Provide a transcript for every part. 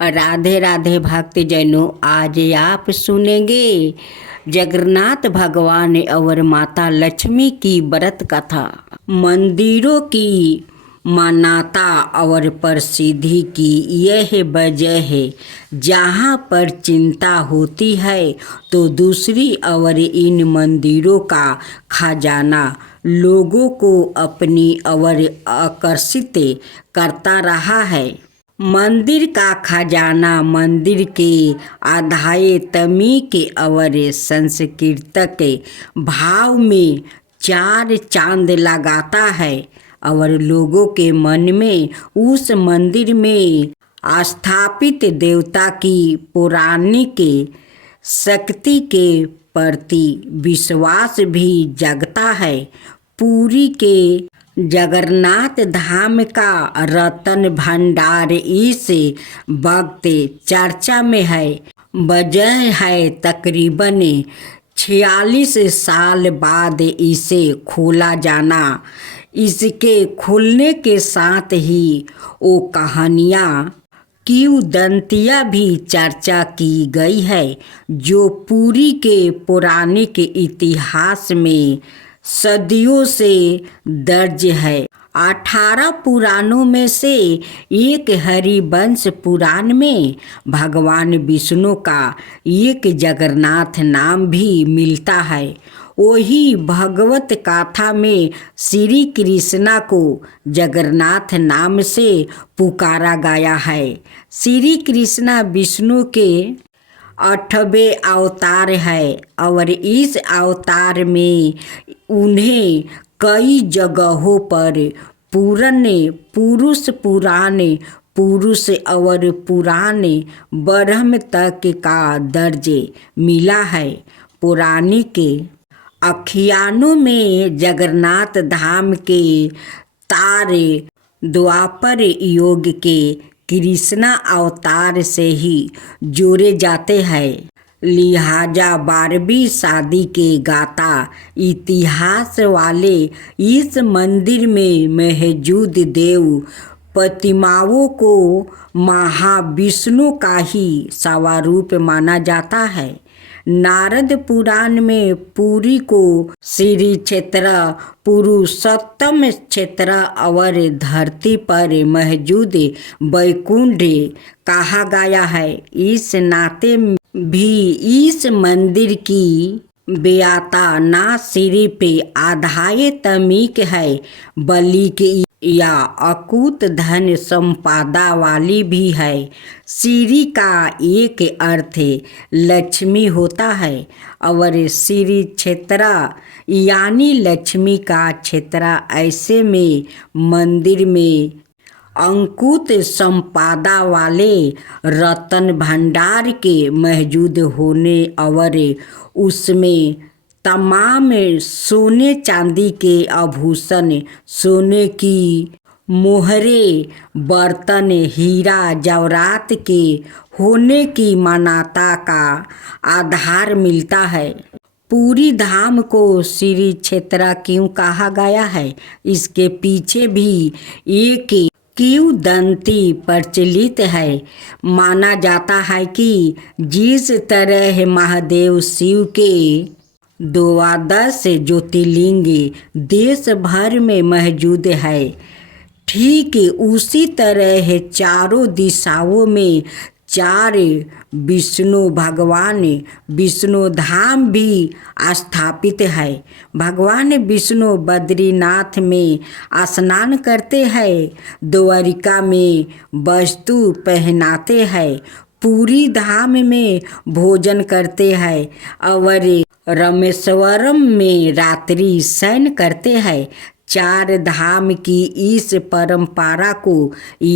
राधे राधे भक्तजनों, आज आप सुनेंगे जगन्नाथ भगवान और माता लक्ष्मी की व्रत कथा। मंदिरों की मान्यता और प्रसिद्धि की यह वजह है, जहाँ पर चिंता होती है तो दूसरी ओर इन मंदिरों का खजाना लोगों को अपनी ओर आकर्षित करता रहा है। मंदिर का खजाना मंदिर के आध्यात्मिक और सांस्कृतिक भाव में चार चांद लगाता है और लोगों के मन में उस मंदिर में स्थापित देवता की पौराणिक शक्ति के प्रति विश्वास भी जगता है। पुरी के जगन्नाथ धाम का रत्न भंडार इस वक्त चर्चा में है। वजह है तकरीबन 46 साल बाद इसे खोला जाना। इसके खुलने के साथ ही वो कहानियाँ किंवदंतियाँ भी चर्चा की गई है, जो पुरी के पौराणिक इतिहास में सदियों से दर्ज है। 18 पुराणों में से एक हरिवंश पुराण में भगवान विष्णु का एक जगन्नाथ नाम भी मिलता है। वही भगवत कथा में श्री कृष्णा को जगन्नाथ नाम से पुकारा गया है। श्री कृष्णा विष्णु के 8वें अवतार है और इस अवतार में उन्हें कई जगहों पर पुराण पुरुष और पुराण ब्रह्म तक का दर्ज मिला है। पौराणिक आख्यानों में जगन्नाथ धाम के तारे द्वापर युग के कृष्णा अवतार से ही जोड़े जाते हैं। लिहाजा 12वीं सदी के गाथा इतिहास वाले इस मंदिर में मौजूद देव प्रतिमाओं को महाविष्णु का ही स्वरूप माना जाता है। नारद पुराण में पुरी को श्री क्षेत्र, पुरुषोत्तम क्षेत्र और धरती पर मौजूद वैकुंठ कहा गया है। इस नाते भी इस मंदिर की व्याख्या न सिर्फ आध्यात्मिक है बल्कि या अकूत धन संपदा वाली भी है। श्री का एक अर्थ लक्ष्मी होता है और श्री क्षेत्र यानी लक्ष्मी का क्षेत्र। ऐसे में मंदिर में अंकुत संपदा वाले रत्न भंडार के मौजूद होने और उसमें तमाम सोने चांदी के आभूषण, सोने की मोहरे, बर्तन, हीरा जवाहरात के होने की मान्यता का आधार मिलता है। पुरी धाम को श्री क्षेत्र क्यों कहा गया है, इसके पीछे भी एक किंवदंती प्रचलित है। माना जाता है कि जिस तरह महादेव शिव के 12 ज्योतिर्लिंग देश भर में मौजूद है, ठीक उसी तरह चारों दिशाओं में 4 विष्णु भगवान विष्णु धाम भी स्थापित है। भगवान विष्णु बद्रीनाथ में स्नान करते हैं, द्वारिका में वस्त्र पहनाते हैं, पुरी धाम में भोजन करते हैं और रामेश्वरम में रात्रि शयन करते हैं। 4 धाम की इस परंपरा को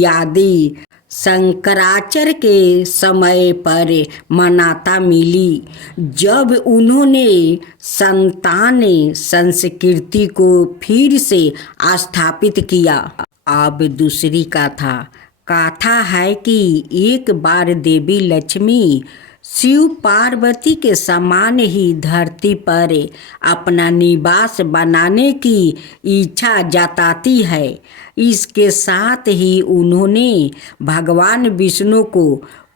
आदि शंकराचार्य के समय पर मान्यता मिली, जब उन्होंने संतान संस्कृति को फिर से स्थापित किया। अब दूसरी कथा है कि एक बार देवी लक्ष्मी शिव पार्वती के समान ही धरती पर अपना निवास बनाने की इच्छा जताती है। इसके साथ ही उन्होंने भगवान विष्णु को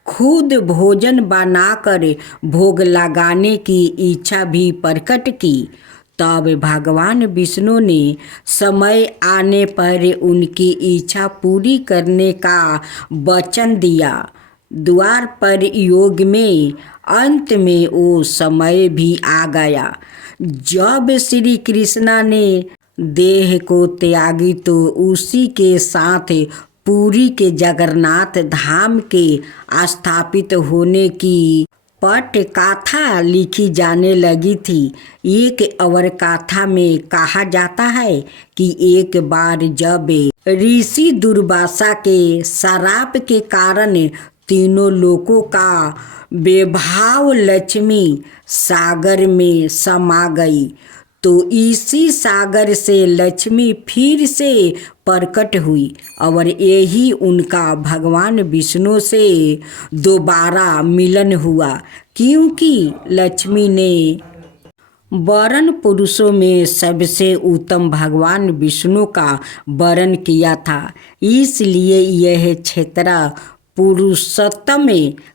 खुद भोजन बनाकर भोग लगाने की इच्छा भी प्रकट की। तब भगवान विष्णु ने समय आने पर उनकी इच्छा पूरी करने का वचन दिया। द्वार पर योग में अंत में वो समय भी आ गया जब श्री कृष्णा ने देह को त्यागी, तो उसी के साथ पुरी के जगन्नाथ धाम के स्थापित होने की पट गाथा लिखी जाने लगी थी। एक और गाथा में कहा जाता है कि एक बार जब ऋषि दुर्वासा के श्राप के कारण तीनों लोकों का वैभव लक्ष्मी सागर में समा गई, तो इसी सागर से लक्ष्मी फिर से प्रकट हुई और यही उनका भगवान विष्णु से दोबारा मिलन हुआ, क्योंकि लक्ष्मी ने वरण पुरुषों में सबसे उत्तम भगवान विष्णु का वरण किया था। इसलिए यह क्षेत्र पुरुषोत्तम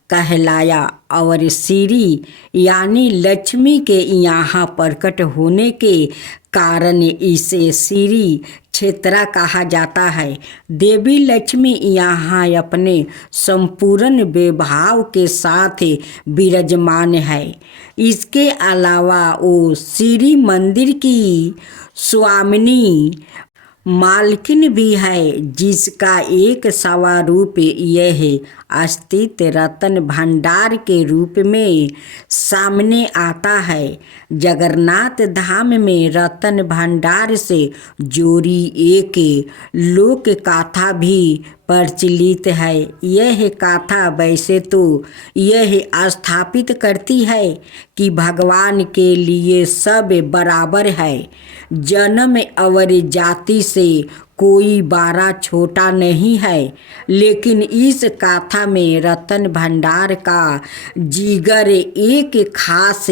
कहलाया और श्री यानी लक्ष्मी के यहाँ प्रकट होने के कारण इसे श्री क्षेत्र कहा जाता है। देवी लक्ष्मी यहाँ अपने संपूर्ण वैभव के साथ विराजमान है। इसके अलावा वो श्री मंदिर की स्वामिनी मालकिन भी है, जिसका एक स्वरूप यह अस्तित रत्न भंडार के रूप में सामने आता है। जगन्नाथ धाम में रत्न भंडार से जोड़ी एक लोक गाथा भी प्रचलित है। यह गाथा वैसे तो यह स्थापित करती है कि भगवान के लिए सब बराबर है, जन्म और जाति से कोई बारा छोटा नहीं है, लेकिन इस गाथा में रत्न भंडार का जिगर एक खास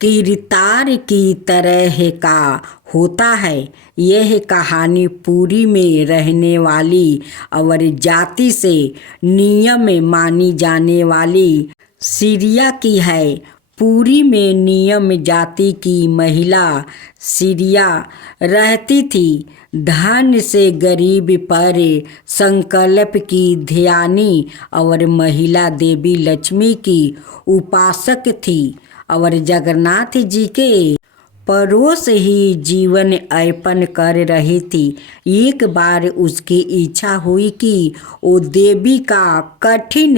किरदार की तरह का होता है। यह कहानी पुरी में रहने वाली और जाति से नियम मानी जाने वाली सीरिया की है। पुरी में नियम जाति की महिला सीरिया रहती थी। धन से गरीब पर संकल्प की ध्यानी और महिला देवी लक्ष्मी की उपासक थी और जगन्नाथ जी के पड़ोस ही जीवन यापन कर रही थी। एक बार उसकी इच्छा हुई कि वो देवी का कठिन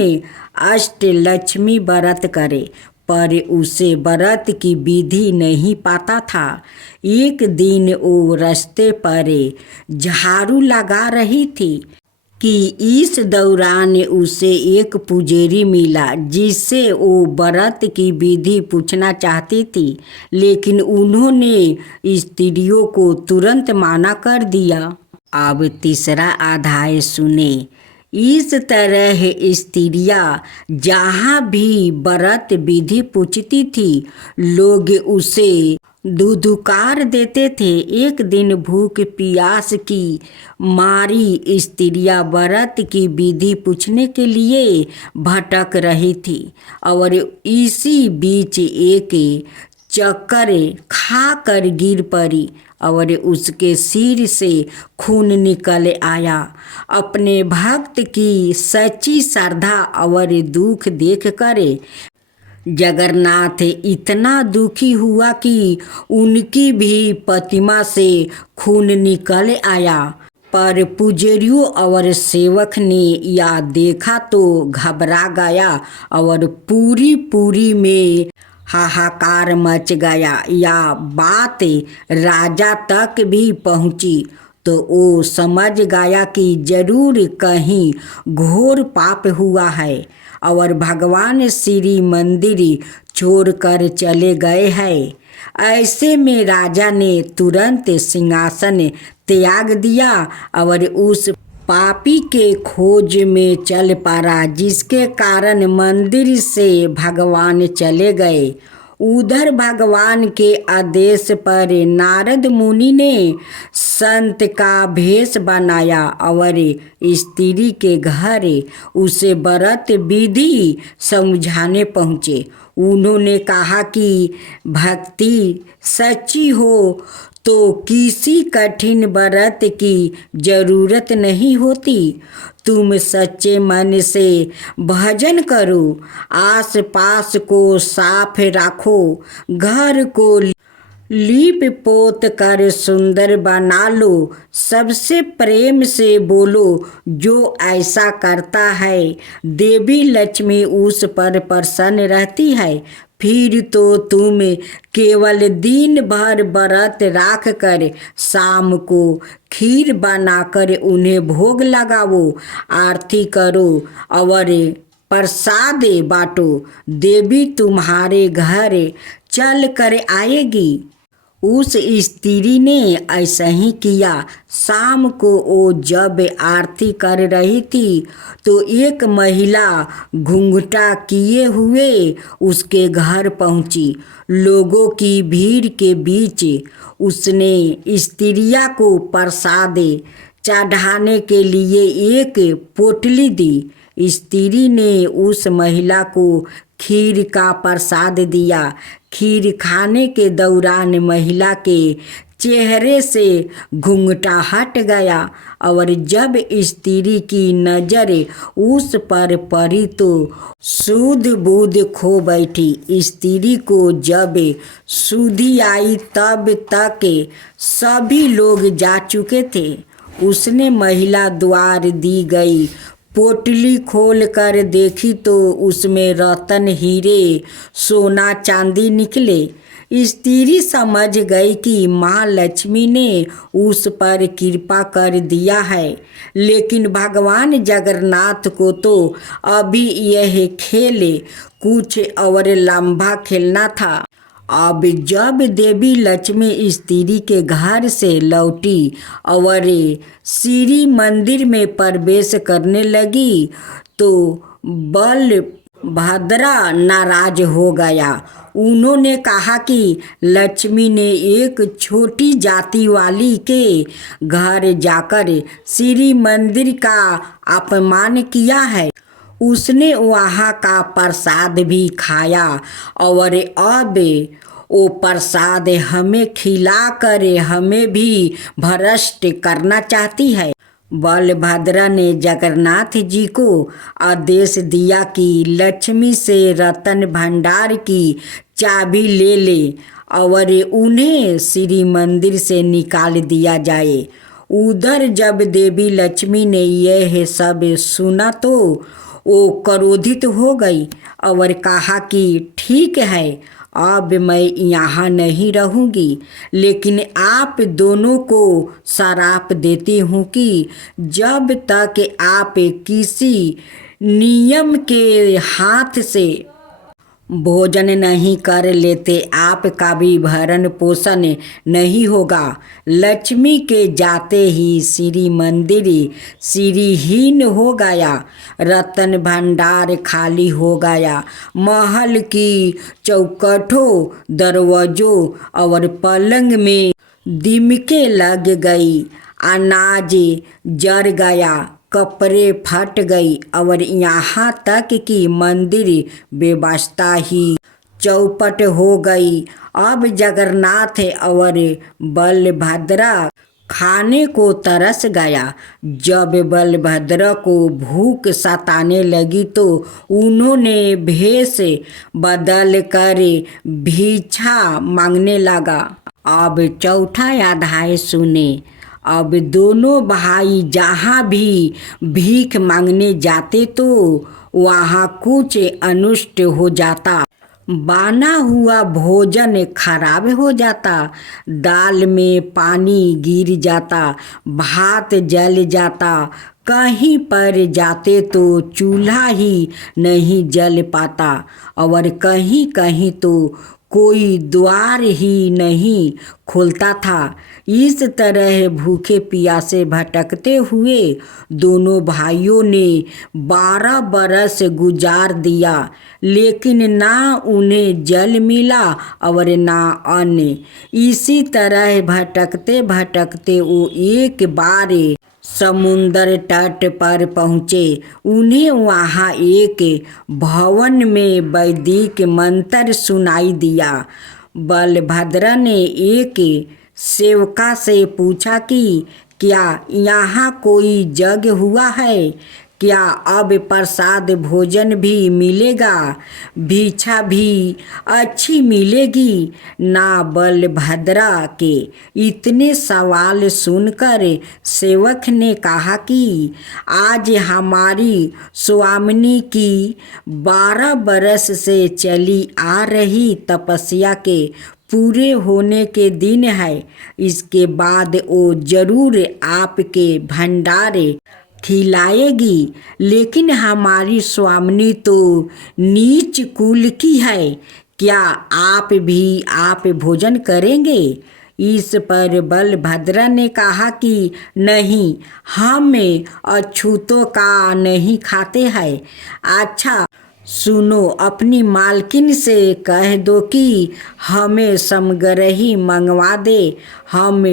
अष्टलक्ष्मी व्रत करे, पर उसे व्रत की विधि नहीं पाता था। एक दिन वो रास्ते पर झाड़ू लगा रही थी कि इस दौरान उसे एक पुजारी मिला, जिससे वो व्रत की विधि पूछना चाहती थी, लेकिन उन्होंने स्त्रियों को तुरंत मना कर दिया। अब तीसरा अध्याय सुने। इस तरह स्त्रियां जहाँ भी व्रत विधि पूछती थी, लोग उसे धुधुकार देते थे। एक दिन भूख प्यास की मारी स्त्रियां व्रत की विधि पूछने के लिए भटक रही थी और इसी बीच एक चक्कर खाकर गिर पड़ी और उसके सिर से खून निकल आया। अपने भक्त की सच्ची श्रद्धा और दुख देखकर जगन्नाथ इतना दुखी हुआ कि उनकी भी प्रतिमा से खून निकल आया। पर पुजारियों और सेवक ने यह देखा तो घबरा गया और पूरी में हाहाकार मच गया। यह बात राजा तक भी पहुंची तो वो समझ गया कि जरूर कहीं घोर पाप हुआ है और भगवान श्री मंदिर छोड़कर चले गए हैं। ऐसे में राजा ने तुरंत सिंहासन त्याग दिया और उस पापी के खोज में चल पड़ा, जिसके कारण मंदिर से भगवान चले गए। उधर भगवान के आदेश पर नारद मुनि ने संत का भेष बनाया और स्त्री के घर उसे व्रत विधि समझाने पहुँचे। उन्होंने कहा कि भक्ति सच्ची हो तो किसी कठिन व्रत की जरूरत नहीं होती। तुम सच्चे मन से भजन करो, आस पास को साफ रखो, घर को लीप पोत कर सुंदर बना लो, सबसे प्रेम से बोलो। जो ऐसा करता है देवी लक्ष्मी उस पर प्रसन्न रहती है। फिर तो तुम केवल दिन भर व्रत रख कर शाम को खीर बनाकर उन्हें भोग लगाओ, आरती करो और प्रसाद बांटो। देवी तुम्हारे घर चल कर आएगी। उस स्त्री ने ऐसा ही किया। शाम को वो जब आरती कर रही थी तो एक महिला घूंघटा किए हुए उसके घर पहुंची। लोगों की भीड़ के बीच उसने स्त्रिया को प्रसाद चढ़ाने के लिए एक पोटली दी। स्त्री ने उस महिला को खीर का प्रसाद दिया। खीर खाने के दौरान महिला के चेहरे से घूंघटा हट गया और जब स्त्री की नजर उस पर पड़ी तो सुध बुध खो बैठी। स्त्री को जब सुधि आई तब तक सभी लोग जा चुके थे। उसने महिला द्वार दी गई पोटली खोल कर देखी तो उसमें रतन, हीरे, सोना, चांदी निकले। स्त्री समझ गई कि माँ लक्ष्मी ने उस पर कृपा कर दिया है। लेकिन भगवान जगन्नाथ को तो अभी यह खेल कुछ और लंबा खेलना था। अब जब देवी लक्ष्मी स्त्री के घर से लौटी और श्री मंदिर में प्रवेश करने लगी तो बलभद्रा नाराज हो गया। उन्होंने कहा कि लक्ष्मी ने एक छोटी जाति वाली के घर जाकर श्री मंदिर का अपमान किया है। उसने वहाँ का प्रसाद भी खाया और अब वो प्रसाद हमें खिलाकर हमें भी भ्रष्ट करना चाहती है। बलभद्रा ने जगन्नाथ जी को आदेश दिया कि लक्ष्मी से रतन भंडार की चाबी ले ले और उन्हें श्री मंदिर से निकाल दिया जाए। उधर जब देवी लक्ष्मी ने यह सब सुना तो वो क्रोधित हो गई और कहा कि ठीक है, अब मैं यहाँ नहीं रहूँगी, लेकिन आप दोनों को श्राप देती हूँ कि जब तक आप किसी नियम के हाथ से भोजन नहीं कर लेते आपका भी भरण पोषण नहीं होगा। लक्ष्मी के जाते ही श्री मंदिर श्रीहीन हो गया, रतन भंडार खाली हो गया, महल की चौखटों, दरवाजों और पलंग में दीमकें लग गई, अनाज जर गया, कपड़े फट गई और यहाँ तक कि मंदिर व्यवस्था ही चौपट हो गई। अब जगन्नाथ और बलभद्रा खाने को तरस गया। जब बलभद्रा को भूख सताने लगी तो उन्होंने भेष बदल कर भिक्षा मांगने लगा। अब चौथा अध्याय सुने। अब दोनों भाई जहाँ भी भीख मांगने जाते तो वहाँ कुछ अनिष्ट हो जाता। बना हुआ भोजन खराब हो जाता, दाल में पानी गिर जाता, भात जल जाता, कहीं पर जाते तो चूल्हा ही नहीं जल पाता और कहीं कहीं तो कोई द्वार ही नहीं खुलता था। इस तरह भूखे प्यासे भटकते हुए दोनों भाइयों ने 12 बरस गुजार दिया, लेकिन ना उन्हें जल मिला और ना अन्न। इसी तरह भटकते भटकते वो एक बार समुंदर तट पर पहुँचे। उन्हें वहाँ एक भवन में वैदिक मंत्र सुनाई दिया। बलभद्र ने एक सेवका से पूछा कि क्या यहाँ कोई यज्ञ हुआ है? क्या अब प्रसाद भोजन भी मिलेगा? भिक्षा भी अच्छी मिलेगी ना? बलभद्रा के इतने सवाल सुनकर सेवक ने कहा कि आज हमारी स्वामिनी की 12 बरस से चली आ रही तपस्या के पूरे होने के दिन है। इसके बाद वो जरूर आपके भंडारे खिलाएगी, लेकिन हमारी स्वामिनी तो नीच कुल की है। क्या आप भोजन करेंगे? इस पर बलभद्र ने कहा कि नहीं, हम अछूतों का नहीं खाते हैं। अच्छा सुनो, अपनी मालकिन से कह दो कि हमें समग्रही मंगवा दे, हम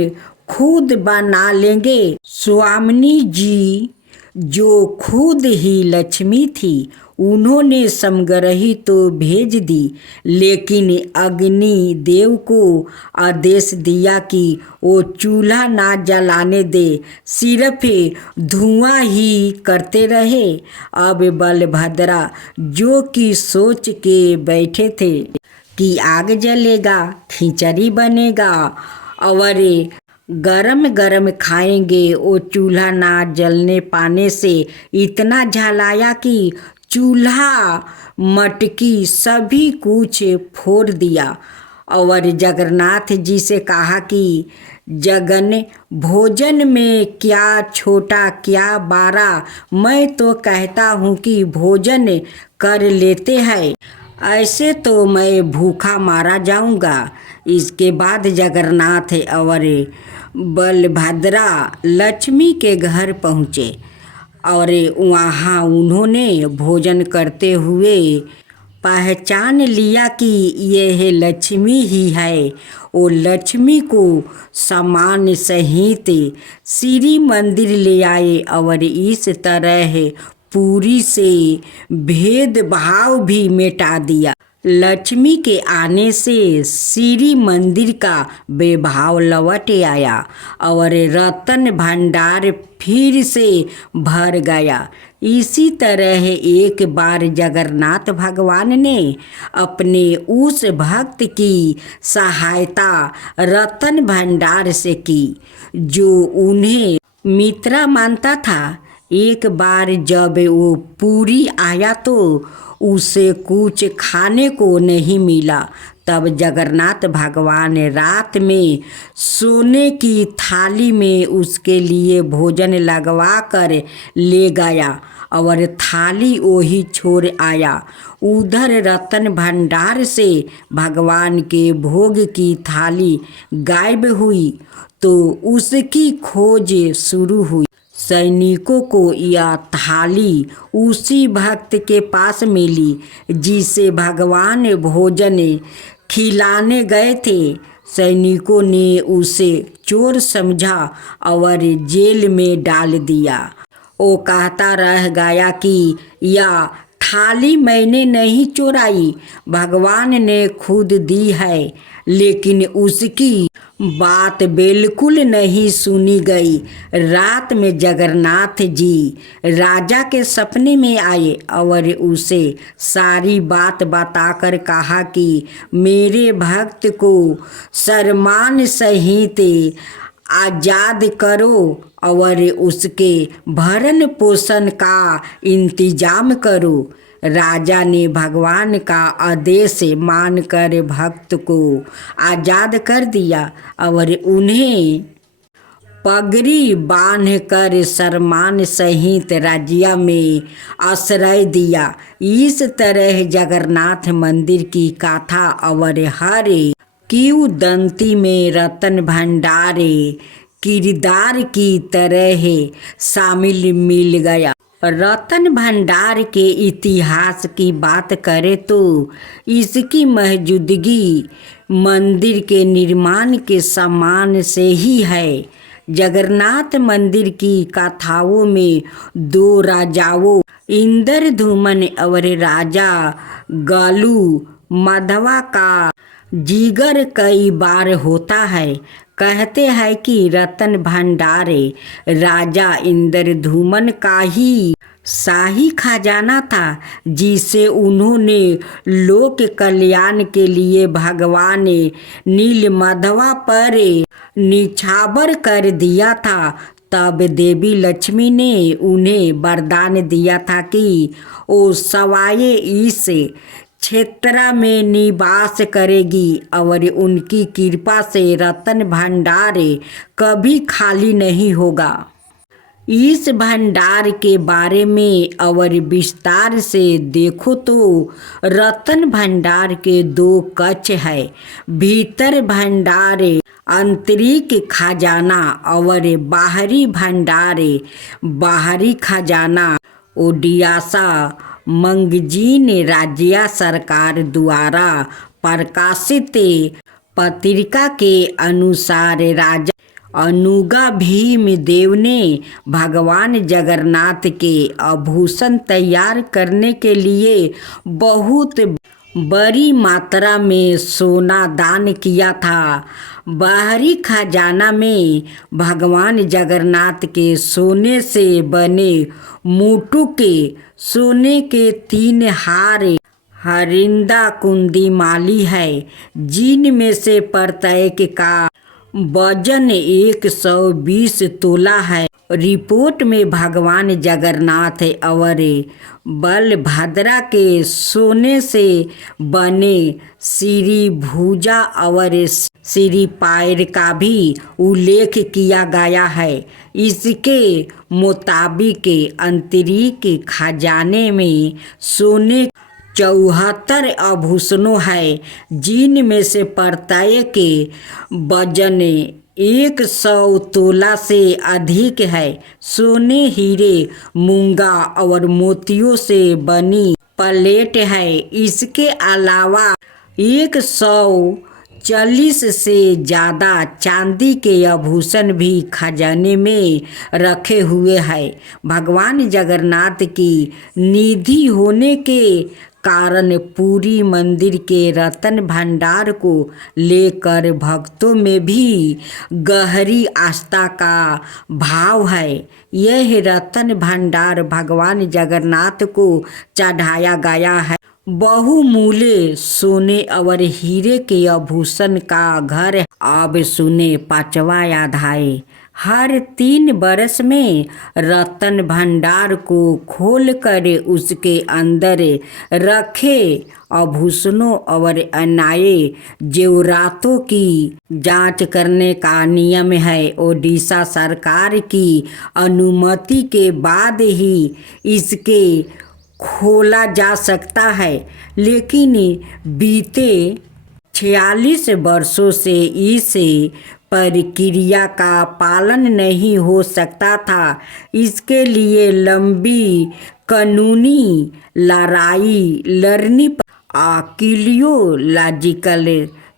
खुद बना लेंगे। स्वामिनी जी जो खुद ही लक्ष्मी थी, उन्होंने समग्रही तो भेज दी, लेकिन अग्नि देव को आदेश दिया कि वो चूल्हा ना जलाने दे, सिर्फ धुआं ही करते रहे। अब बलभद्रा जो कि सोच के बैठे थे कि आग जलेगा, खिचड़ी बनेगा और गरम गरम खाएंगे, वो चूल्हा ना जलने पाने से इतना झलाया कि चूल्हा मटकी सभी कुछ फोड़ दिया और जगन्नाथ जी से कहा कि जगन, भोजन में क्या छोटा क्या बड़ा, मैं तो कहता हूँ कि भोजन कर लेते हैं, ऐसे तो मैं भूखा मारा जाऊँगा। इसके बाद जगन्नाथ और बलभद्रा लक्ष्मी के घर पहुँचे और वहाँ उन्होंने भोजन करते हुए पहचान लिया कि यह लक्ष्मी ही है। वो लक्ष्मी को सामान सहित श्री मंदिर ले आए और इस तरह पूरी से भेदभाव भी मिटा दिया। लक्ष्मी के आने से श्री मंदिर का वैभव लौट आया और रत्न भंडार फिर से भर गया। इसी तरह एक बार जगन्नाथ भगवान ने अपने उस भक्त की सहायता रत्न भंडार से की जो उन्हें मित्र मानता था। एक बार जब वो पूरी आया तो उसे कुछ खाने को नहीं मिला। तब जगन्नाथ भगवान रात में सोने की थाली में उसके लिए भोजन लगवा कर ले गया और थाली वही छोड़ आया। उधर रत्न भंडार से भगवान के भोग की थाली गायब हुई तो उसकी खोज शुरू हुई। सैनिकों को यह थाली उसी भक्त के पास मिली जिसे भगवान भोजन खिलाने गए थे। सैनिकों ने उसे चोर समझा और जेल में डाल दिया। वो कहता रह गया कि यह थाली मैंने नहीं चुराई, भगवान ने खुद दी है। लेकिन उसकी बात बिल्कुल नहीं सुनी गई। रात में जगन्नाथ जी राजा के सपने में आए और उसे सारी बात बताकर कहा कि मेरे भक्त को सम्मान सहित आज़ाद करो और उसके भरण पोषण का इंतजाम करो। राजा ने भगवान का आदेश मानकर भक्त को आज़ाद कर दिया और उन्हें पगड़ी बांधकर सम्मान सहित राज्य में आश्रय दिया। इस तरह जगन्नाथ मंदिर की कथा और हर किंवदंती में रतन भंडारे किरदार की तरह शामिल मिल गया। रतन भंडार के इतिहास की बात करें तो इसकी मौजूदगी मंदिर के निर्माण के समान से ही है। जगन्नाथ मंदिर की कथाओं में दो राजाओं इंद्रद्युम्न और राजा गालू माधवा का जिक्र कई बार होता है। कहते हैं कि रतन भंडारे राजा इंद्रद्युम्न का ही शाही खजाना था, जिसे उन्होंने लोक कल्याण के लिए भगवान नीलमाधवा पर निछावर कर दिया था। तब देवी लक्ष्मी ने उन्हें वरदान दिया था कि वो सवाए इस क्षेत्र में निवास करेगी और उनकी कृपा से रतन भंडार कभी खाली नहीं होगा। इस भंडार के बारे में और विस्तार से देखो तो रतन भंडार के दो कक्ष है। भीतर भंडार आंतरिक खजाना और बाहरी भंडार बाहरी खजाना। ओडिशा मैगजीन राज्य सरकार द्वारा प्रकाशित पत्रिका के अनुसार राजा अनुगा भीमदेव ने भगवान जगन्नाथ के आभूषण तैयार करने के लिए बहुत बड़ी मात्रा में सोना दान किया था। बाहरी खजाना में भगवान जगन्नाथ के सोने से बने मुटु के सोने के 3 हार हरिंदा कुंदी माली है, जिनमें से प्रत्येक का वजन 120 तोला है। रिपोर्ट में भगवान जगन्नाथ और बलभद्रा के सोने से बने श्री भुजा और श्री पैर का भी उल्लेख किया गया है। इसके मुताबिक आंतरिक खजाने में सोने 74 आभूषणों है, जिनमें से प्रत्येक के वजन 100 तोला से अधिक है। सोने, हीरे, मूंगा और मोतियों से बनी प्लेट है। इसके अलावा 140 से ज़्यादा चांदी के आभूषण भी खजाने में रखे हुए हैं। भगवान जगन्नाथ की निधि होने के कारण पूरी मंदिर के रतन भंडार को लेकर भक्तों में भी गहरी आस्था का भाव है। यह रतन भंडार भगवान जगन्नाथ को चढ़ाया गया है। बहुमूल्य सोने और हीरे के आभूषण का घर। अब सुने 5वां अध्याय। हर 3 वर्ष में रतन भंडार को खोलकर उसके अंदर रखे आभूषणों और अन्य जेवरातों की जांच करने का नियम है। ओडिशा सरकार की अनुमति के बाद ही इसके खोला जा सकता है, लेकिन बीते 46 वर्षों से इस प्रक्रिया का पालन नहीं हो सकता था। इसके लिए लंबी कानूनी लड़ाई लड़नी आर्कियोलॉजिकल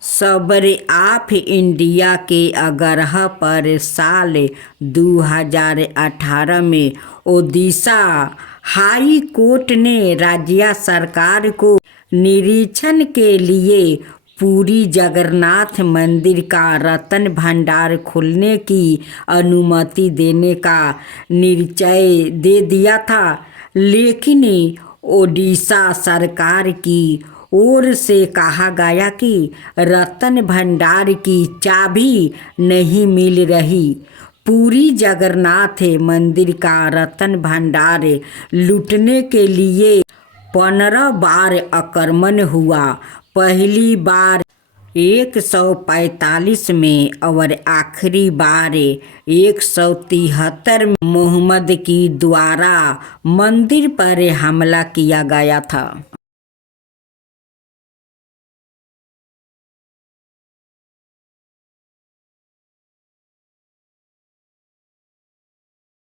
सर्वे ऑफ इंडिया के आग्रह पर साल 2018 में ओडिशा हाई कोर्ट ने राज्य सरकार को निरीक्षण के लिए पूरी जगन्नाथ मंदिर का रतन भंडार खोलने की अनुमति देने का निश्चय दे दिया था, लेकिन ओडिशा सरकार की ओर से कहा गया कि रतन भंडार की चाबी नहीं मिल रही। पूरी जगन्नाथ मंदिर का रतन भंडार लूटने के लिए 15 बार आक्रमण हुआ। पहली बार 145 में और आखिरी बार 173 में मोहम्मद की द्वारा मंदिर पर हमला किया गया था।